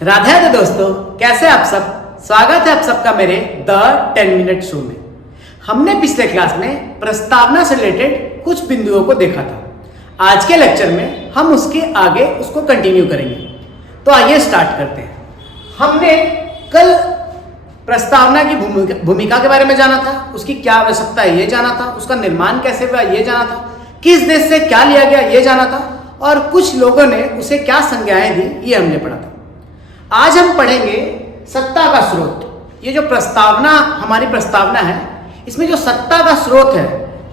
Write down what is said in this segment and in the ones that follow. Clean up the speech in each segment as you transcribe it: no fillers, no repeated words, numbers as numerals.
राधे राधे दोस्तों, कैसे आप सब। स्वागत है आप सबका मेरे द 10 मिनट शो में। हमने पिछले क्लास में प्रस्तावना से रिलेटेड कुछ बिंदुओं को देखा था। आज के लेक्चर में हम उसके आगे उसको कंटिन्यू करेंगे। तो आइए स्टार्ट करते हैं। हमने कल प्रस्तावना की भूमिका के बारे में जाना था, उसकी क्या आवश्यकता है ये जाना था, उसका निर्माण कैसे हुआ ये जाना था, किस देश से क्या लिया गया ये जाना था, और कुछ लोगों ने उसे क्या संज्ञाएं दी ये हमने पढ़ा था। आज हम पढ़ेंगे सत्ता का स्रोत। ये जो प्रस्तावना हमारी प्रस्तावना है, इसमें जो सत्ता का स्रोत है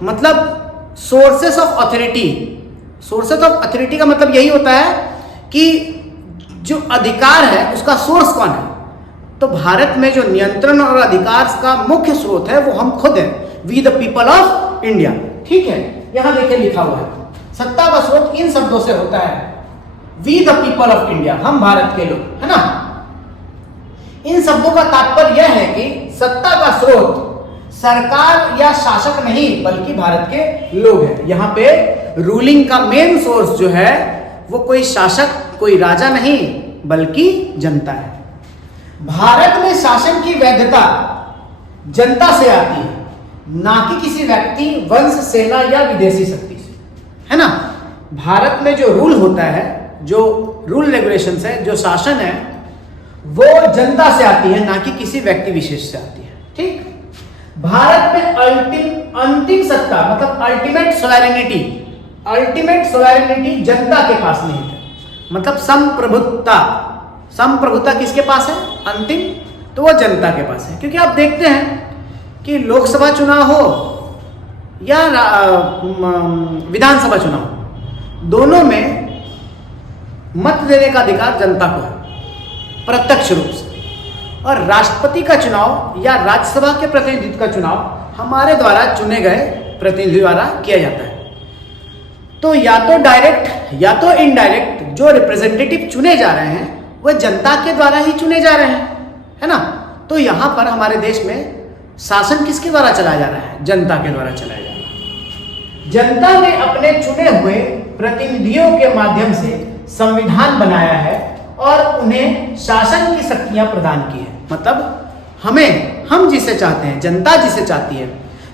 मतलब sources of authority. Sources of authority का मतलब यही होता है कि जो अधिकार है उसका सोर्स कौन है। तो भारत में जो नियंत्रण और अधिकार का मुख्य स्रोत है वो हम खुद हैं, we the people of India. ठीक है, यहां देखिए लिखा हुआ है सत्ता का स्रोत इन शब्दों से होता है, we the people of India, हम भारत के लोग, है ना। इन शब्दों का तात्पर्य यह है कि सत्ता का स्रोत सरकार या शासक नहीं बल्कि भारत के लोग हैं। यहां पे रूलिंग का मेन सोर्स जो है वो कोई शासक, कोई राजा नहीं बल्कि जनता है। भारत में शासन की वैधता जनता से आती है, ना कि किसी व्यक्ति, वंश, सेना या विदेशी शक्ति से, है ना। भारत में जो रूल होता है, जो रूल रेगुलेशंस है, जो शासन है वो जनता से आती है, ना कि किसी व्यक्ति विशेष से आती है। ठीक, भारत में अंतिम सत्ता मतलब अल्टीमेट सोवरेनिटी जनता के पास नहीं है। मतलब संप्रभुता किसके पास है? अंतिम, तो वो जनता के पास है। क्योंकि आप देखते हैं कि लोकसभा चुनाव हो या विधानसभा चुनाव, दोनों में मत देने का अधिकार जनता को है प्रत्यक्ष रूप से, और राष्ट्रपति का चुनाव या राज्यसभा के प्रतिनिधित्व का चुनाव हमारे द्वारा चुने गए प्रतिनिधि द्वारा किया जाता है। तो या तो डायरेक्ट या तो इनडायरेक्ट जो रिप्रेजेंटेटिव चुने जा रहे हैं वह जनता के द्वारा ही चुने जा रहे हैं, है ना। तो यहां पर हमारे देश में शासन किसके द्वारा चलाया जा रहा है? जनता के द्वारा चलाया जा रहा है। जनता ने अपने चुने हुए प्रतिनिधियों के माध्यम से संविधान बनाया है और उन्हें शासन की शक्तियां प्रदान की है। मतलब हम जिसे चाहते हैं, जनता जिसे चाहती है,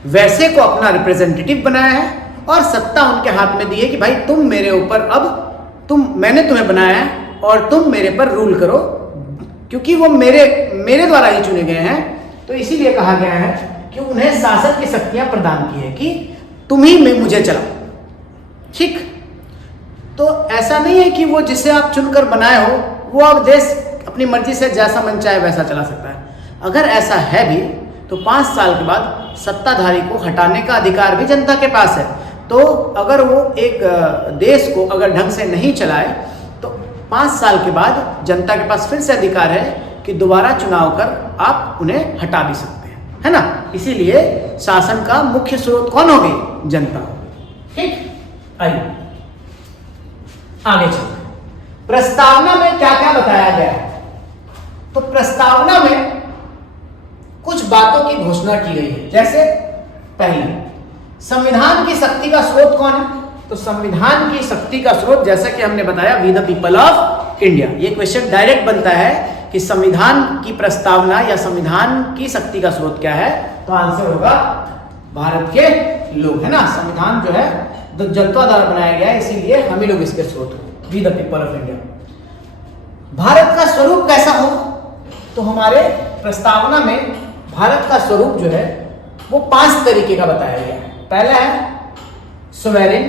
वैसे को अपना रिप्रेजेंटेटिव बनाया है और सत्ता उनके हाथ में दी है कि भाई तुम मेरे ऊपर, अब मैंने तुम्हें बनाया है और तुम मेरे पर रूल करो, क्योंकि वो मेरे द्वारा ही चुने गए हैं। तो इसीलिए कहा गया है कि उन्हें शासन की शक्तियां प्रदान की है कि तुम ही में मुझे चलाओ। ठीक, तो ऐसा नहीं है कि वो जिसे आप चुनकर बनाए हो वो अब देश अपनी मर्जी से जैसा मन चाहे वैसा चला सकता है। अगर ऐसा है भी तो 5 साल के बाद सत्ताधारी को हटाने का अधिकार भी जनता के पास है। तो अगर वो एक देश को अगर ढंग से नहीं चलाए तो 5 साल के बाद जनता के पास फिर से अधिकार है कि दोबारा चुनाव कर आप उन्हें हटा भी सकते हैं, है ना। इसीलिए शासन का मुख्य स्रोत कौन होगी? जनता होगी। ठीक, आइए आगे चलते हैं। प्रस्तावना में क्या क्या बताया गया है? तो प्रस्तावना में कुछ बातों की घोषणा की गई है। जैसे पहले, संविधान की शक्ति का स्रोत कौन है? तो संविधान की शक्ति का स्रोत, जैसा कि हमने बताया, we the people of India. ये क्वेश्चन डायरेक्ट बनता है कि संविधान की प्रस्तावना या संविधान की शक्ति का स्रोत क्या है? तो आंसर होगा भारत के लोग, है ना। संविधान जो है तो जनता द्वारा बनाया गया है, इसीलिए हम ही लोग इसके स्रोत हैं, we the people of India. Bharat का स्वरूप कैसा हो? तो हमारे प्रस्तावना में भारत का स्वरूप जो है वो 5 तरीके का बताया गया है। पहला है सोवेरेन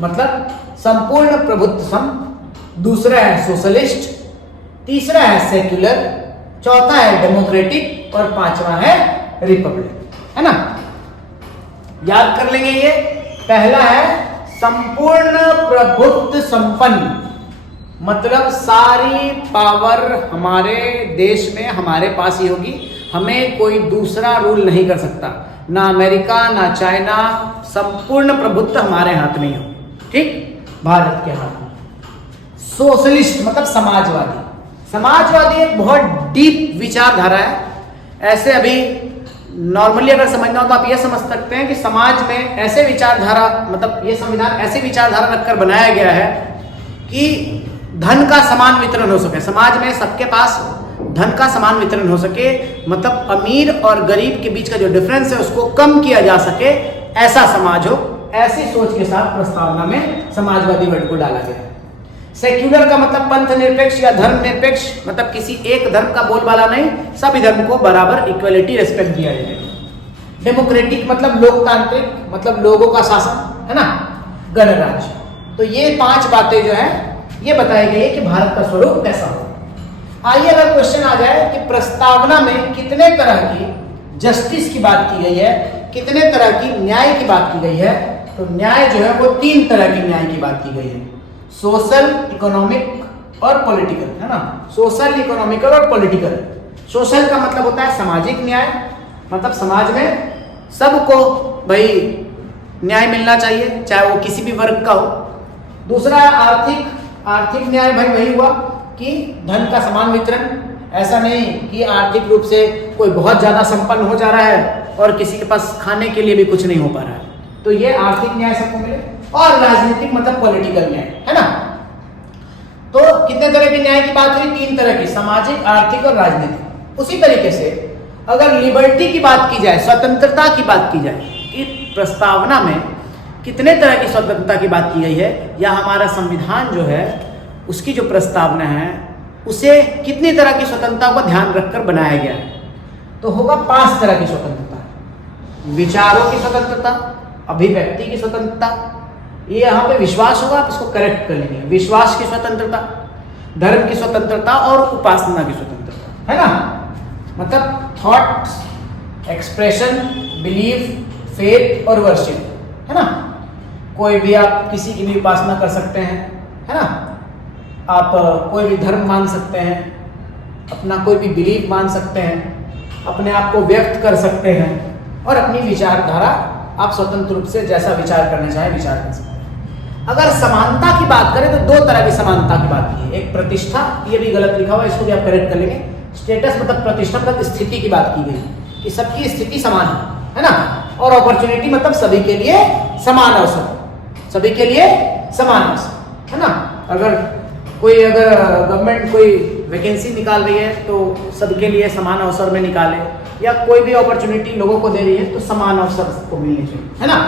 मतलब संपूर्ण प्रभुत्व, दूसरा है सोशलिस्ट, तीसरा है सेक्युलर, चौथा है डेमोक्रेटिक और 5वां है रिपब्लिक, है ना। याद कर लेंगे ये। पहला है संपूर्ण प्रभुत्व संपन्न, मतलब सारी पावर हमारे देश में हमारे पास ही होगी, हमें कोई दूसरा रूल नहीं कर सकता, ना अमेरिका ना चाइना, संपूर्ण प्रभुत्व हमारे हाथ में हो। ठीक, भारत के हाथ में। सोशलिस्ट मतलब समाजवादी एक बहुत डीप विचारधारा है। ऐसे अभी नॉर्मली अगर समझना हो तो आप ये समझ सकते हैं कि समाज में ऐसे विचारधारा, मतलब ये संविधान ऐसी विचारधारा रखकर बनाया गया है कि धन का समान वितरण हो सके, समाज में सबके पास धन का समान वितरण हो सके, मतलब अमीर और गरीब के बीच का जो डिफरेंस है उसको कम किया जा सके, ऐसा समाज हो, ऐसी सोच के साथ प्रस्तावना में समाजवादी वर्ड को डाला गया। सेक्युलर का मतलब पंथ निरपेक्ष या धर्म निरपेक्ष, मतलब किसी एक धर्म का बोलबाला नहीं, सभी धर्म को बराबर इक्वलिटी रेस्पेक्ट दिया जाएगा। डेमोक्रेटिक मतलब लोकतांत्रिक, मतलब लोगों का शासन, है ना, गणराज्य। तो ये 5 बातें जो है ये बताई गई है कि भारत का स्वरूप कैसा हो। आइए अगर क्वेश्चन आ जाए कि प्रस्तावना में कितने तरह की जस्टिस की बात की गई है, कितने तरह की न्याय की बात की गई है, तो न्याय जो है वो 3 तरह की न्याय की बात की गई है, सोशल, इकोनॉमिक और पॉलिटिकल, है ना। सोशल, इकोनॉमिकल और पॉलिटिकल। सोशल का मतलब होता है सामाजिक न्याय, मतलब समाज में सबको भाई न्याय मिलना चाहिए, चाहे वो किसी भी वर्ग का हो। दूसरा आर्थिक न्याय भाई वही हुआ कि धन का समान वितरण, ऐसा नहीं कि आर्थिक रूप से कोई बहुत ज्यादा संपन्न हो जा रहा है और किसी के पास खाने के लिए भी कुछ नहीं हो पा रहा है, तो ये आर्थिक न्याय सबको मिले। और राजनीतिक मतलब पॉलिटिकल न्याय, है ना। तो कितने तरह के न्याय की बात हुई? 3 तरह की, सामाजिक, आर्थिक और राजनीतिक। उसी तरीके से अगर लिबर्टी की बात की जाए, स्वतंत्रता की बात की जाए कि प्रस्तावना में कितने तरह की स्वतंत्रता की बात की गई है, या हमारा संविधान जो है उसकी जो प्रस्तावना है उसे कितनी तरह की स्वतंत्रता को ध्यान रखकर बनाया गया है, तो होगा 5 तरह की स्वतंत्रता। विचारों की स्वतंत्रता, अभिव्यक्ति की स्वतंत्रता, ये यहाँ पे विश्वास होगा, आप इसको करेक्ट कर लेंगे, विश्वास की स्वतंत्रता, धर्म की स्वतंत्रता और उपासना की स्वतंत्रता, है ना। मतलब थॉट्स, एक्सप्रेशन, बिलीफ, फेथ और वर्शिप, है ना। कोई भी आप किसी की भी उपासना कर सकते हैं, है ना। आप कोई भी धर्म मान सकते हैं, अपना कोई भी बिलीफ मान सकते हैं, अपने आप को व्यक्त कर सकते हैं और अपनी विचारधारा आप स्वतंत्र रूप से जैसा विचार करना चाहें विचार कर सकते हैं। अगर समानता की बात करें तो 2 तरह की समानता की बात की है। एक प्रतिष्ठा, ये भी गलत लिखा हुआ है, इसको भी आप करेक्ट कर लेंगे। स्टेटस मतलब प्रतिष्ठा मतलब स्थिति की बात की गई कि सबकी स्थिति समान है ना। और अपॉर्चुनिटी मतलब सभी के लिए समान अवसर, सभी के लिए समान अवसर, है ना। अगर गवर्नमेंट कोई वैकेंसी निकाल रही है तो सबके लिए समान अवसर में निकाले, या कोई भी अपॉर्चुनिटी लोगों को दे रही है तो समान अवसर सबको मिलने चाहिए, है ना।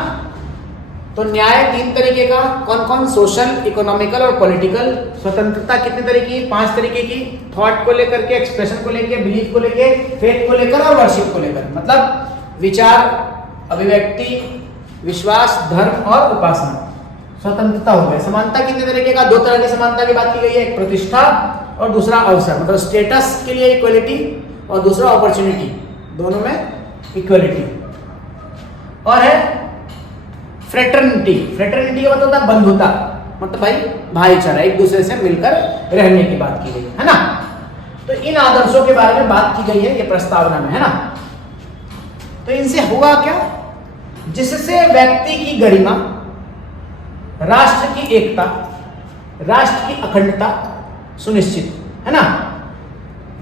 तो न्याय 3 तरीके का, कौन कौन? सोशल, इकोनॉमिकल और पॉलिटिकल। स्वतंत्रता कितने तरीके की? 5 तरीके की, थॉट को लेकर के, एक्सप्रेशन को लेकर, बिलीफ को लेकर, फेथ को लेकर और वर्शिप को लेकर, मतलब विचार, अभिव्यक्ति, विश्वास, धर्म और उपासना। स्वतंत्रता हो गया। समानता कितने तरीके का? 2 तरह की समानता की बात की गई है, एक प्रतिष्ठा और दूसरा अवसर, मतलब स्टेटस के लिए इक्वलिटी और दूसरा अपॉर्चुनिटी, दोनों में इक्वलिटी। और है फ्रेटर्निटी। फ्रेटर्निटी का मतलब बंधुता, मतलब भाई भाईचारा, एक दूसरे से मिलकर रहने की बात की गई है ना। तो इन आदर्शों के बारे में बात की गई है ये प्रस्तावना में, है ना। तो इनसे हुआ क्या? जिससे व्यक्ति की गरिमा, राष्ट्र की एकता, राष्ट्र की अखंडता सुनिश्चित, है ना।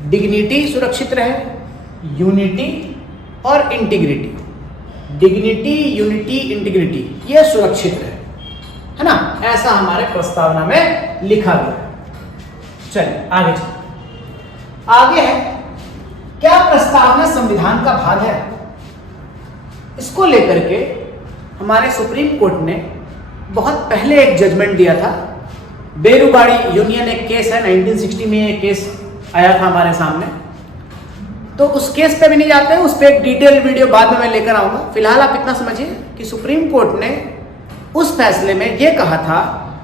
डिग्निटी सुरक्षित रहे, यूनिटी और इंटीग्रिटी, डिग्निटी, यूनिटी, इंटीग्रिटी ये सुरक्षित रहे, है ना। ऐसा हमारे प्रस्तावना में लिखा गया। चलिए आगे चलिए। आगे है, क्या प्रस्तावना संविधान का भाग है? इसको लेकर के हमारे सुप्रीम कोर्ट ने बहुत पहले एक जजमेंट दिया था। बेरुबाड़ी यूनियन एक केस है, 1960 में एक केस आया था हमारे सामने। तो उस केस पे भी नहीं जाते हैं, उस पर एक डिटेल वीडियो बाद में मैं लेकर आऊंगा। फिलहाल आप इतना समझिए कि सुप्रीम कोर्ट ने उस फैसले में यह कहा था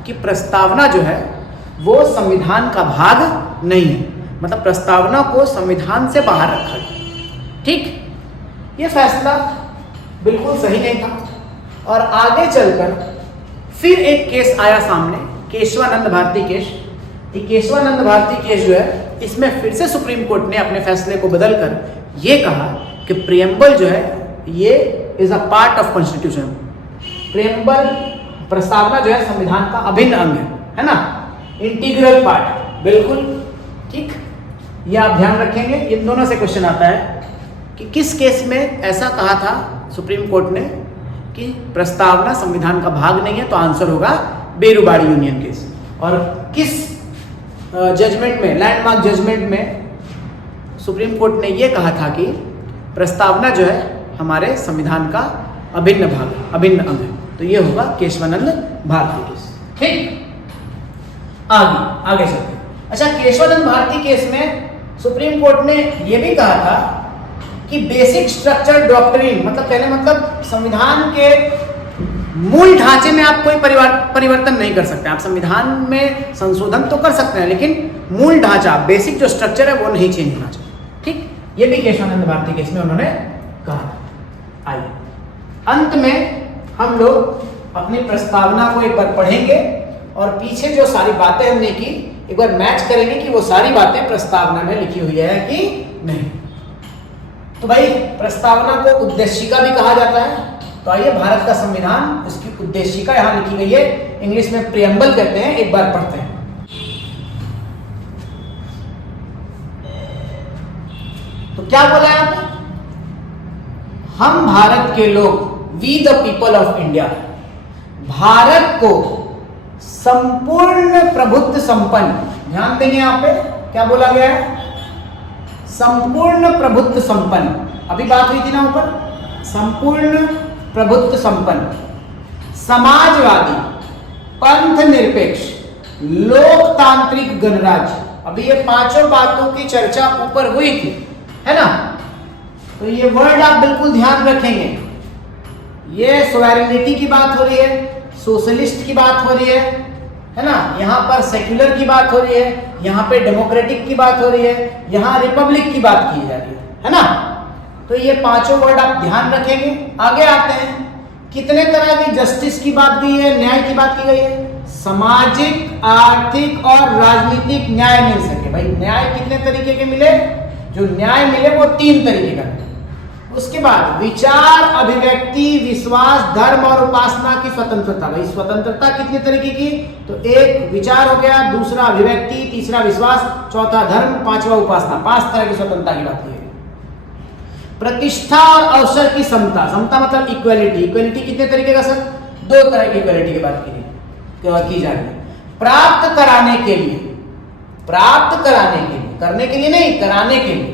कि प्रस्तावना जो है वो संविधान का भाग नहीं है, मतलब प्रस्तावना को संविधान से बाहर रखा गया। ठीक, ये फैसला बिल्कुल सही नहीं था। और आगे चलकर फिर एक केस आया सामने, केशवानंद भारती केस। ये केशवानंद भारती केस जो है, इसमें फिर से सुप्रीम कोर्ट ने अपने फैसले को बदलकर ये कहा कि प्रियम्बल जो है ये is a part of constitution. Preamble, प्रस्तावना जो है संविधान का अभिन्न अंग है ना, इंटीग्रल पार्ट, बिल्कुल ठीक। ये आप ध्यान रखेंगे, इन दोनों से क्वेश्चन आता है कि किस केस में ऐसा कहा था सुप्रीम कोर्ट ने कि प्रस्तावना संविधान का भाग नहीं है, तो आंसर होगा बेरुबाड़ी यूनियन केस। और किस जजमेंट में, लैंडमार्क जजमेंट में सुप्रीम कोर्ट ने ये कहा था कि प्रस्तावना जो है हमारे संविधान का अभिन्न भाग, अभिन्न अंग है। तो ये होगा केशवानंद भारती केस। ठीक, आगे चलते। अच्छा, केशवानंद भारती केस में सुप्रीम कोर्ट ने ये भी कहा था कि बेसिक स्ट्रक्चर डॉक्ट्रिन, मतलब कहने मतलब संविधान के मूल ढांचे में आप कोई परिवर्तन नहीं कर सकते। आप संविधान में संशोधन तो कर सकते हैं, लेकिन मूल ढांचा, बेसिक जो स्ट्रक्चर है वो नहीं चेंज होना चाहिए। ठीक, ये भी केशवानंद भारती केस में उन्होंने कहा। आइए अंत में हम लोग अपनी प्रस्तावना को एक बार पढ़ेंगे और पीछे जो सारी बातें हमने की एक बार मैच करेंगे कि वो सारी बातें प्रस्तावना में लिखी हुई है कि नहीं। तो भाई, प्रस्तावना को उद्देशिका भी कहा जाता है। तो आइए, भारत का संविधान, उसकी उद्देशिका यहां लिखी गई है, इंग्लिश में प्रियम्बल कहते हैं। एक बार पढ़ते हैं। तो क्या बोला है आपने? हम भारत के लोग, we the people of India, Bharat को संपूर्ण प्रभुत्व संपन्न, ध्यान देंगे यहां पे क्या बोला गया है, संपूर्ण प्रभुत्व संपन्न। अभी बात हुई थी ना ऊपर, संपूर्ण प्रभुत्व संपन्न, समाजवादी, पंथ निरपेक्ष, लोकतांत्रिक गणराज्य। अभी ये पांचों बातों की चर्चा ऊपर हुई थी, है ना। तो ये वर्ड आप बिल्कुल ध्यान रखेंगे। ये सोवेरेनिटी की बात हो रही है, सोशलिस्ट की बात हो रही है ना। यहाँ पर सेक्युलर की बात हो रही है, यहाँ पे डेमोक्रेटिक की बात हो रही है, यहाँ रिपब्लिक की बात की जा रही है ना। तो ये पांचों वर्ड आप ध्यान रखेंगे। आगे आते हैं, कितने तरह की जस्टिस की बात की है, न्याय की बात की गई है। सामाजिक, आर्थिक और राजनीतिक न्याय मिल सके। भाई, न्याय कितने तरीके के मिले? जो न्याय मिले वो 3 तरीके का। उसके बाद विचार, अभिव्यक्ति, विश्वास, धर्म और उपासना की स्वतंत्रता। भाई, स्वतंत्रता कितने तरीके की? तो एक विचार हो गया, दूसरा अभिव्यक्ति, तीसरा विश्वास, चौथा धर्म, पांचवा उपासना। 5 तरह की स्वतंत्रता की बात की है। प्रतिष्ठा और अवसर की समता, समता मतलब इक्वालिटी। इक्वालिटी कितने तरीके का सर? 2 तरह की इक्वालिटी की बात की जा रही है। प्राप्त कराने के लिए, प्राप्त कराने के लिए, करने के लिए नहीं, कराने के लिए,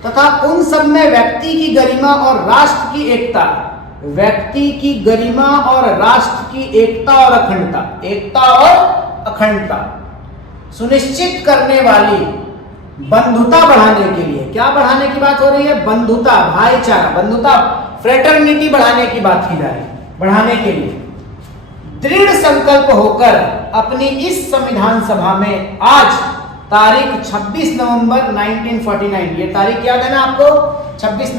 तथा उन सब में व्यक्ति की गरिमा और राष्ट्र की एकता, व्यक्ति की गरिमा और राष्ट्र की एकता और अखंडता, एकता और अखंडता सुनिश्चित करने वाली बंधुता बढ़ाने के लिए। क्या बढ़ाने की बात हो रही है? बंधुता, भाईचारा, बंधुता, फ्रेटर्निटी बढ़ाने की बात की जा रही है। बढ़ाने के लिए दृढ़ संकल्प होकर अपनी इस संविधान सभा में आज तारीख 26 नवंबर 1949, ये तारीख याद है ना आपको? 26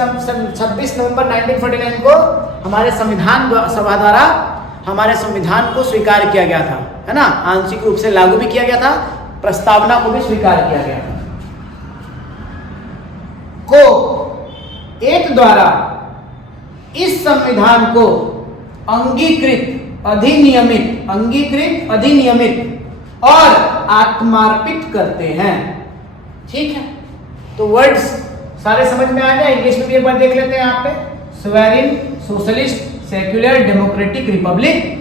नवंबर 1949 को हमारे संविधान सभा द्वारा हमारे संविधान को स्वीकार किया गया था, है ना। आंशिक रूप से लागू भी किया गया था, प्रस्तावना को भी स्वीकार किया गया था। को एक द्वारा इस संविधान को अंगीकृत, अधिनियमित और आत्मार्पित करते हैं। ठीक है, तो वर्ड्स सारे समझ में आ गए। इंग्लिश में भी एक बार देख लेते हैं यहाँ पे। सोवेरिन, सोशलिस्ट, सेक्युलर, डेमोक्रेटिक, रिपब्लिक।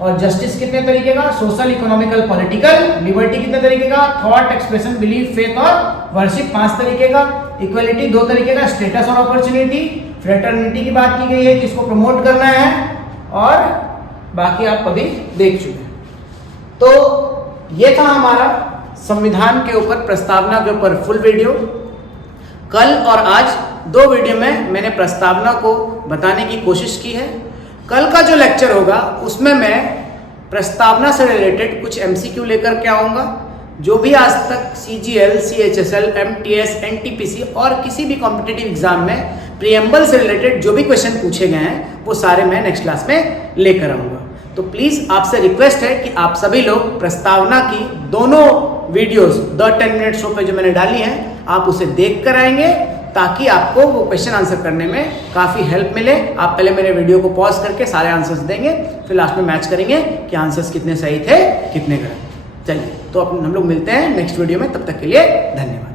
और जस्टिस कितने तरीके का? Social, economical, political. लिबर्टी कितने तरीके का? थॉट, एक्सप्रेशन, बिलीफ, फेथ और वर्शिप 5 तरीके का। इक्वलिटी 2 तरीके का, स्टेटस और अपॉर्चुनिटी। फ्रेटर्निटी की बात की गई है, किसको प्रमोट करना है, और बाकी आप अभी देख चुके हैं। तो ये था हमारा संविधान के ऊपर, प्रस्तावना के ऊपर फुल वीडियो। कल और आज 2 वीडियो में मैंने प्रस्तावना को बताने की कोशिश की है। कल का जो लेक्चर होगा उसमें मैं प्रस्तावना से रिलेटेड कुछ MCQ लेकर के आऊँगा। जो भी आज तक CGL, CHSL, MTS, NTPC और किसी भी कॉम्पिटिटिव एग्जाम में प्रियम्बल से रिलेटेड जो भी क्वेश्चन पूछे गए हैं वो सारे मैं नेक्स्ट क्लास में लेकर आऊँगा। तो प्लीज़ आपसे रिक्वेस्ट है कि आप सभी लोग प्रस्तावना की दोनों वीडियोस द 10 मिनट शो पे जो मैंने डाली है आप उसे देख कर आएंगे, ताकि आपको वो क्वेश्चन आंसर करने में काफ़ी हेल्प मिले। आप पहले मेरे वीडियो को पॉज करके सारे आंसर्स देंगे, फिर लास्ट में मैच करेंगे कि आंसर्स कितने सही थे, कितने गलत। चलिए, तो हम लोग मिलते हैं नेक्स्ट वीडियो में। तब तक के लिए धन्यवाद।